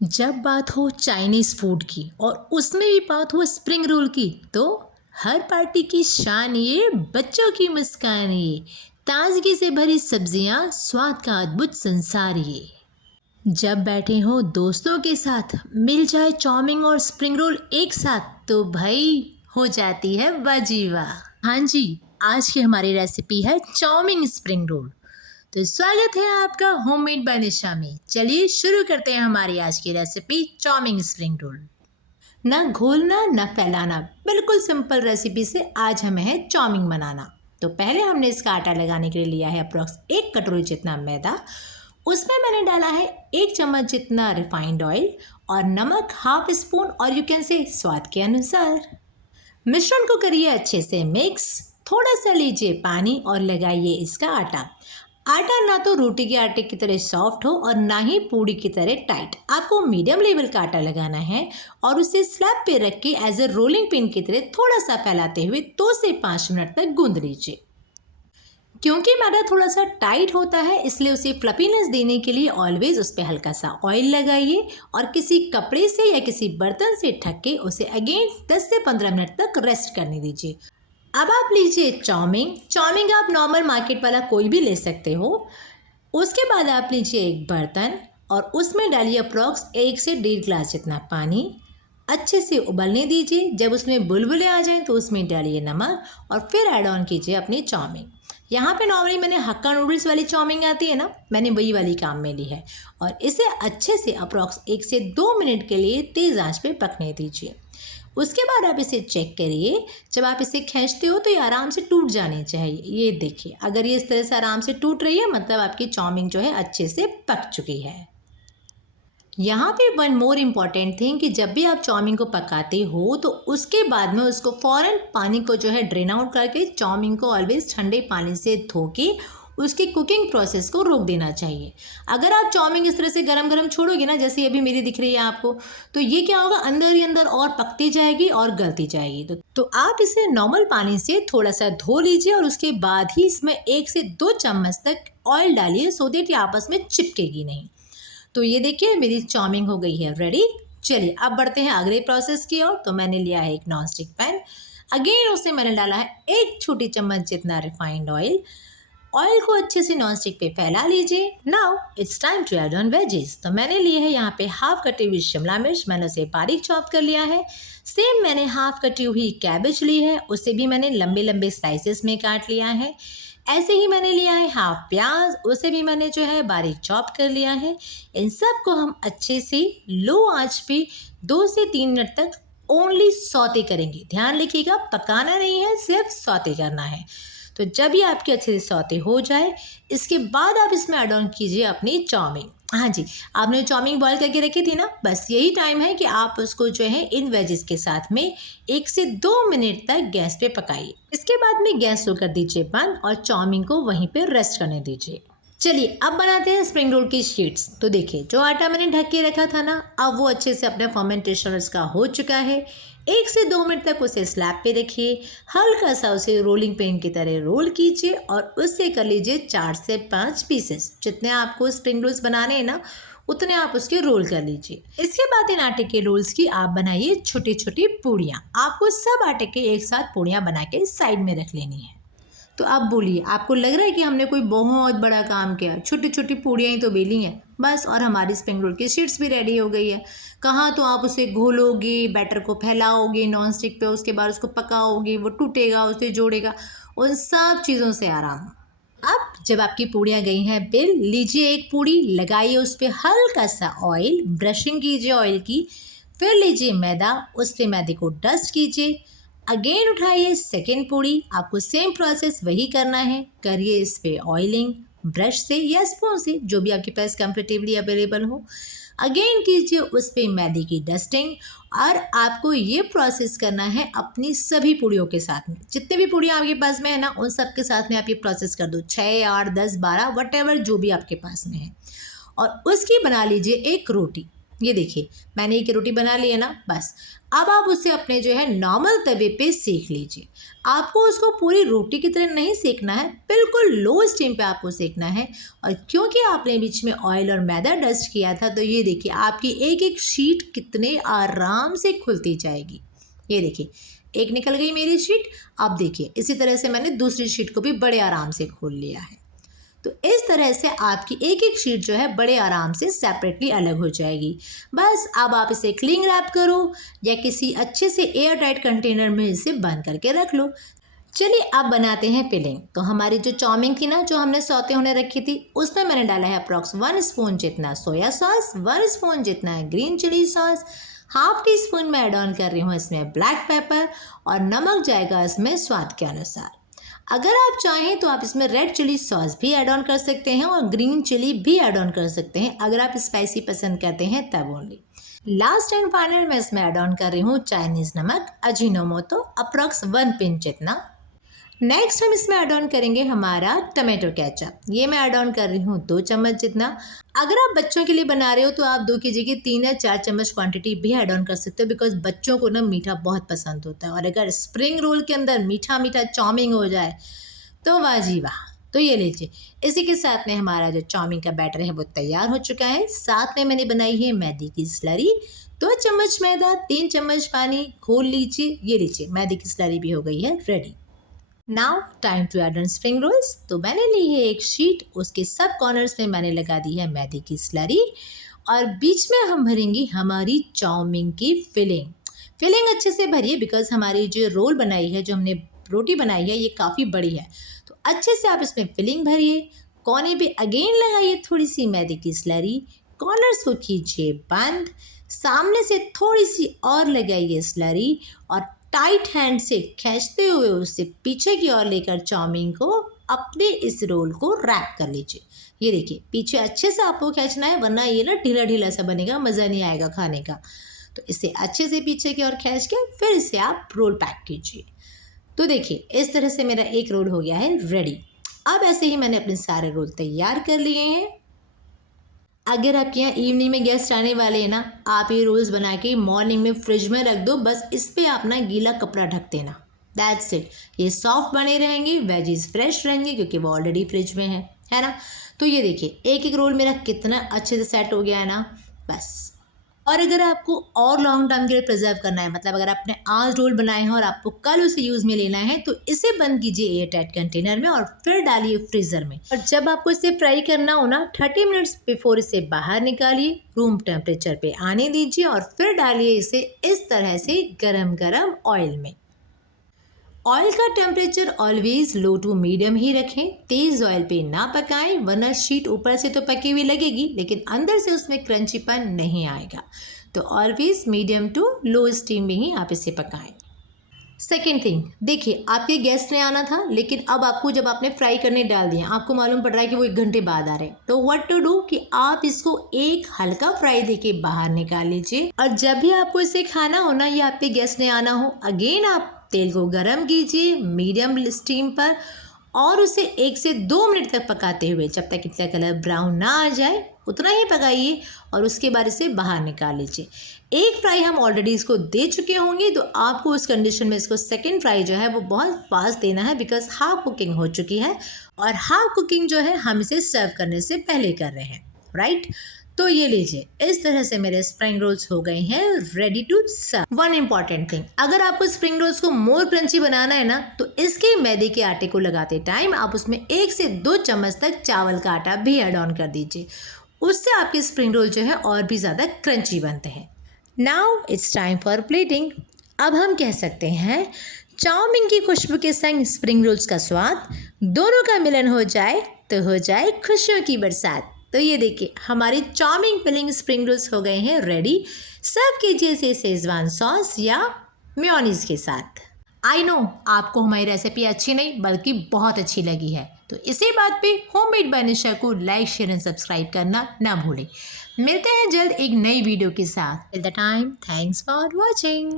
जब बात हो चाइनीज़ फूड की और उसमें भी बात हो स्प्रिंग रोल की तो हर पार्टी की शान ये बच्चों की मुस्कान ये ताजगी से भरी सब्जियां स्वाद का अद्भुत संसार ये जब बैठे हो दोस्तों के साथ मिल जाए चाउमीन और स्प्रिंग रोल एक साथ तो भाई हो जाती है वाह वाह। हाँ जी, आज की हमारी रेसिपी है चाउमीन स्प्रिंग रोल। तो स्वागत है आपका होममेड बाय निशा में। चलिए शुरू करते हैं हमारी आज की रेसिपी चाउमीन स्प्रिंग रोल। ना घोलना ना फैलाना, बिल्कुल सिंपल रेसिपी से आज हमें है चाउमीन बनाना। तो पहले हमने इसका आटा लगाने के लिए लिया है अप्रॉक्स 1 कटोरी जितना मैदा। उसमें मैंने डाला है 1 चम्मच जितना रिफाइंड ऑयल और नमक हाफ स्पून और यू कैन से स्वाद के अनुसार। मिश्रण को करिए अच्छे से मिक्स। थोड़ा सा लीजिए पानी और लगाइए इसका आटा। आटा ना तो रोटी के आटे की तरह सॉफ्ट हो और ना ही पूड़ी की तरह टाइट। आपको मीडियम लेवल का आटा लगाना है और उसे स्लैब पे रख के एज ए रोलिंग पिन की तरह थोड़ा सा फैलाते हुए 2 से 5 मिनट तक गूंद लीजिए। क्योंकि मैदा थोड़ा सा टाइट होता है इसलिए उसे फ्लफीनेस देने के लिए ऑलवेज उस पर हल्का सा ऑयल लगाइए और किसी कपड़े से या किसी बर्तन से ढक के उसे अगेन 10 से 15 मिनट तक रेस्ट करने दीजिए। अब आप लीजिए चाउमीन आप नॉर्मल मार्केट वाला कोई भी ले सकते हो। उसके बाद आप लीजिए एक बर्तन और उसमें डालिए अप्रॉक्स 1 से 1.5 गिलास जितना पानी। अच्छे से उबलने दीजिए। जब उसमें बुलबुले आ जाएं तो उसमें डालिए नमक और फिर ऐड ऑन कीजिए अपनी चाउमीन। यहाँ पे नॉर्मली मैंने हक्का नूडल्स वाली चाउमीन आती है ना, मैंने वही वाली काम में ली है और इसे अच्छे से अप्रॉक्स 1 से 2 मिनट के लिए तेज़ आंच पे पकने दीजिए। उसके बाद आप इसे चेक करिए। जब आप इसे खींचते हो तो ये आराम से टूट जानी चाहिए। ये देखिए, अगर ये इस तरह से आराम से टूट रही है मतलब आपकी चाउमीन जो है अच्छे से पक चुकी है। यहाँ पे वन मोर इम्पॉर्टेंट थिंग कि जब भी आप चाउमीन को पकाते हो तो उसके बाद में उसको फ़ौरन पानी को जो है ड्रेन आउट करके चाउमीन को ऑलवेज ठंडे पानी से धो के उसकी कुकिंग प्रोसेस को रोक देना चाहिए। अगर आप चाउमीन इस तरह से गरम गरम छोड़ोगे ना, जैसे अभी मेरी दिख रही है आपको, तो ये क्या होगा, अंदर ही अंदर और पकती जाएगी और गलती जाएगी। तो आप इसे नॉर्मल पानी से थोड़ा सा धो लीजिए और उसके बाद ही इसमें 1 से 2 चम्मच तक ऑयल डालिए सो दैट ये आपस में चिपकेगी नहीं। तो ये देखिए मेरी चाउमीन हो गई है रेडी। चलिए अब बढ़ते हैं अगले प्रोसेस की ओर। तो मैंने लिया है एक नॉन स्टिक पैन। अगेन उसमें मैंने डाला है 1 छोटी चम्मच जितना रिफाइंड ऑयल। ऑयल को अच्छे से नॉन स्टिक पे फैला लीजिए। Now it's time to add on veggies. तो मैंने लिए है यहाँ पे हाफ कटी हुई शिमला मिर्च, मैंने उसे बारीक चॉप कर लिया है। सेम मैंने हाफ कटी हुई कैबेज ली है, उसे भी मैंने लंबे लंबे स्लाइसेस में काट लिया है। ऐसे ही मैंने लिया है हाफ प्याज, उसे भी मैंने जो है बारीक चॉप कर लिया है। इन सब को हम अच्छे से लो आंच पे 2 से 3 मिनट तक ओनली सौते करेंगे। ध्यान रखिएगा, पकाना नहीं है, सिर्फ सौते करना है। तो जब ये आपके अच्छे से सौते हो जाए इसके बाद आप इसमें ऐड ऑन कीजिए अपनी चाउमीन। हाँ जी, आपने चाउमीन बॉईल करके रखी थी ना, बस यही टाइम है कि आप उसको जो है इन वेजेस के साथ में 1 से 2 मिनट तक गैस पे पकाइए। इसके बाद में गैस को कर दीजिए बंद और चाउमीन को वहीं पे रेस्ट करने दीजिए। चलिए अब बनाते हैं स्प्रिंग रोल की शीट्स। तो देखिए जो आटा मैंने ढक के रखा था ना, अब वो अच्छे से अपने फर्मेंटेशन इसका हो चुका है। 1 से 2 मिनट तक उसे स्लैब पे रखिए। हल्का सा उसे रोलिंग पिन की तरह रोल कीजिए और उससे कर लीजिए 4 से 5 पीसेस। जितने आपको स्प्रिंग रोल्स बनाने हैं ना उतने आप उसके रोल कर लीजिए। इसके बाद इन आटे के रोल्स की आप बनाइए छोटी छोटी पूड़ियाँ। आपको सब आटे के एक साथ पूड़ियाँ बना के साइड में रख लेनी है। तो आप बोलिए, आपको लग रहा है कि हमने कोई बहुत बड़ा काम किया? छोटी छोटी पूड़ियाँ ही तो बेली हैं बस, और हमारी स्प्रिंग रोल की शीट्स भी रेडी हो गई है। कहाँ तो आप उसे घोलोगे, बैटर को फैलाओगे नॉन स्टिक पे, उसके बाद उसको पकाओगे, वो टूटेगा, उसे जोड़ेगा, उन सब चीज़ों से आराम। अब जब आपकी पूड़ियाँ गई हैं बेल, लीजिए एक पूड़ी, लगाइए उस पर हल्का सा ऑयल, ब्रशिंग कीजिए ऑयल की। फिर लीजिए मैदा, उस पर मैदे को डस्ट कीजिए। अगेन उठाइए सेकेंड पूड़ी, आपको सेम प्रोसेस वही करना है। करिए इस पे ऑयलिंग ब्रश से या स्पून से, जो भी आपके पास कंफर्टेबली अवेलेबल हो। अगेन कीजिए उस पे मैदे की डस्टिंग और आपको ये प्रोसेस करना है अपनी सभी पूड़ियों के साथ में। जितने भी पूड़ियाँ आपके पास में है ना उन सब के साथ में आप ये प्रोसेस कर दो, 6, 8, 10, 12 वट एवर जो भी आपके पास में है। और उसकी बना लीजिए एक रोटी। ये देखिए मैंने एक रोटी बना ली है ना, बस अब आप उसे अपने जो है नॉर्मल तवे पे सेक लीजिए। आपको उसको पूरी रोटी की तरह नहीं सेकना है, बिल्कुल लो स्टीम पे आपको सेकना है। और क्योंकि आपने बीच में ऑयल और मैदा डस्ट किया था, तो ये देखिए आपकी एक एक शीट कितने आराम से खुलती जाएगी। ये देखिए एक निकल गई मेरी शीट। अब देखिए इसी तरह से मैंने दूसरी शीट को भी बड़े आराम से खोल लिया है। तो इस तरह से आपकी एक एक शीट जो है बड़े आराम से सेपरेटली अलग हो जाएगी। बस अब आप इसे क्लिंग रैप करो या किसी अच्छे से एयर टाइट कंटेनर में इसे बंद करके रख लो। चलिए अब बनाते हैं फिलिंग। तो हमारी जो चाउमीन थी ना, जो हमने सौते होने रखी थी, उसमें मैंने डाला है अप्रॉक्स 1 स्पून जितना सोया सॉस, 1 स्पून जितना green chilli sauce, half teaspoon में ऐड ऑन कर रही हूँ इसमें ब्लैक पेपर, और नमक जाएगा इसमें स्वाद के अनुसार। अगर आप चाहें तो आप इसमें रेड चिली सॉस भी ऐड ऑन कर सकते हैं और ग्रीन चिली भी ऐड ऑन कर सकते हैं, अगर आप स्पाइसी पसंद करते हैं तब ओनली। लास्ट एंड फाइनल मैं इसमें ऐड ऑन कर रही हूँ चाइनीज़ नमक अजीनोमोटो अप्रॉक्स 1 पिंच जितना। नेक्स्ट हम इसमें ऐड ऑन करेंगे हमारा टमाटो केचप। ये मैं ऐड ऑन कर रही हूँ 2 चम्मच जितना। अगर आप बच्चों के लिए बना रहे हो तो आप 2 की जगह 3 या 4 चम्मच क्वांटिटी भी ऐड ऑन कर सकते हो, बिकॉज बच्चों को ना मीठा बहुत पसंद होता है। और अगर स्प्रिंग रोल के अंदर मीठा मीठा चाउमीन हो जाए तो वाह जी वाह। तो ये लीजिए, इसी के साथ में हमारा जो चाउमीन का बैटर है वो तैयार हो चुका है। साथ में मैंने बनाई है मैदे की स्लरी। 2 चम्मच मैदा, 3 चम्मच पानी, घोल लीजिए। ये लीजिए मैदे की स्लरी भी हो गई है ready. Now time to add on spring rolls. तो मैंने ली है एक शीट, उसके सब कॉर्नर्स में मैंने लगा दी है मैदे की स्लरी, और बीच में हम भरेंगे हमारी चाउमीन की फिलिंग। फिलिंग अच्छे से भरिए, बिकॉज हमारी जो रोल बनाई है, जो हमने रोटी बनाई है, ये काफ़ी बड़ी है। तो अच्छे से आप इसमें फिलिंग भरिए। कोने पे अगेन लगाइए थोड़ी सी मैदे की स्लरी, कॉर्नर्स को कीजिए बंद, सामने से थोड़ी सी और लगाइए स्लरी, और टाइट हैंड से खींचते हुए उसे पीछे की ओर लेकर चाउमीन को अपने इस रोल को रैप कर लीजिए। ये देखिए पीछे अच्छे से आपको खींचना है, वरना ये ना ढीला ढीला सा बनेगा, मज़ा नहीं आएगा खाने का। तो इसे अच्छे से पीछे की ओर खींच के फिर इसे आप रोल पैक कीजिए। तो देखिए इस तरह से मेरा एक रोल हो गया है रेडी। अब ऐसे ही मैंने अपने सारे रोल तैयार कर लिए हैं। अगर आपके यहाँ इवनिंग में गेस्ट आने वाले हैं ना, आप ये रोल्स बना के मॉर्निंग में फ्रिज में रख दो, बस इस पर आप ना गीला कपड़ा ढक देना, दैट्स इट। ये सॉफ्ट बने रहेंगे, वेजीज फ्रेश रहेंगे क्योंकि वो ऑलरेडी फ्रिज में है ना। तो ये देखिए एक एक रोल मेरा कितना अच्छे से सेट हो गया है ना, बस। और अगर आपको और लॉन्ग टाइम के लिए प्रिजर्व करना है, मतलब अगर आपने आज रोल बनाए हैं और आपको कल उसे यूज़ में लेना है, तो इसे बंद कीजिए एयर टाइट कंटेनर में और फिर डालिए फ्रीज़र में। और जब आपको इसे फ्राई करना हो ना, 30 मिनट्स बिफोर इसे बाहर निकालिए, रूम टेम्परेचर पे आने दीजिए, और फिर डालिए इसे इस तरह से गरम गरम ऑयल में। ऑयल का temperature always low to medium ही रखें, तेज़ ऑयल पे ना पकाएं, वरना शीट ऊपर से तो पकी हुई लगेगी लेकिन अंदर से उसमें क्रंचीपन नहीं आएगा। तो always medium to low steam में ही आप इसे पकाएं। सेकेंड थिंग, देखिए आपके गेस्ट ने आना था, लेकिन अब आपको जब आपने फ्राई करने डाल दिया, आपको मालूम पड़ रहा है कि वो 1 घंटे बाद आ रहे हैं, तो व्हाट टू डू कि आप इसको एक हल्का फ्राई देके बाहर निकाल लीजिए। और जब भी आपको इसे खाना हो ना, या आपके गेस्ट ने आना हो, अगेन आप तेल को गरम कीजिए मीडियम स्टीम पर, और उसे 1 से 2 मिनट तक पकाते हुए, जब तक इसका कलर ब्राउन ना आ जाए उतना ही पकाइए, और उसके बाद इसे बाहर निकाल लीजिए। एक फ्राई हम ऑलरेडी इसको दे चुके होंगे, तो आपको उस कंडीशन में इसको सेकंड फ्राई जो है वो बहुत फास्ट देना है, बिकॉज हाफ कुकिंग हो चुकी है, और हाफ कुकिंग जो है हम इसे सर्व करने से पहले कर रहे हैं, राइट। तो ये लीजिए इस तरह से मेरे स्प्रिंग रोल्स हो गए हैं ready to serve. One important thing, अगर आपको स्प्रिंग रोल्स को मोर क्रंची बनाना है ना, तो इसके मैदे के आटे को लगाते टाइम आप उसमें 1 से 2 चम्मच तक चावल का आटा भी ऐड ऑन कर दीजिए, उससे आपके स्प्रिंग रोल जो है और भी ज़्यादा क्रंची बनते हैं। Now it's time for plating. अब हम कह सकते हैं चाउमीन की खुशबू के संग स्प्रिंग रोल्स का स्वाद, दोनों का मिलन हो जाए तो हो जाए खुशियों की बरसात। तो ये देखिए हमारे चाउमीन फिलिंग स्प्रिंग रोल्स हो गए हैं रेडी। सर्व कीजिए इसे शेजवान सॉस या मेयोनीज के साथ। आई नो आपको हमारी रेसिपी अच्छी नहीं बल्कि बहुत अच्छी लगी है, तो इसी बात पे होममेड बाय निशा को लाइक शेयर एंड सब्सक्राइब करना ना भूलें। मिलते हैं जल्द एक नई वीडियो के साथ। Till the time, thanks for watching.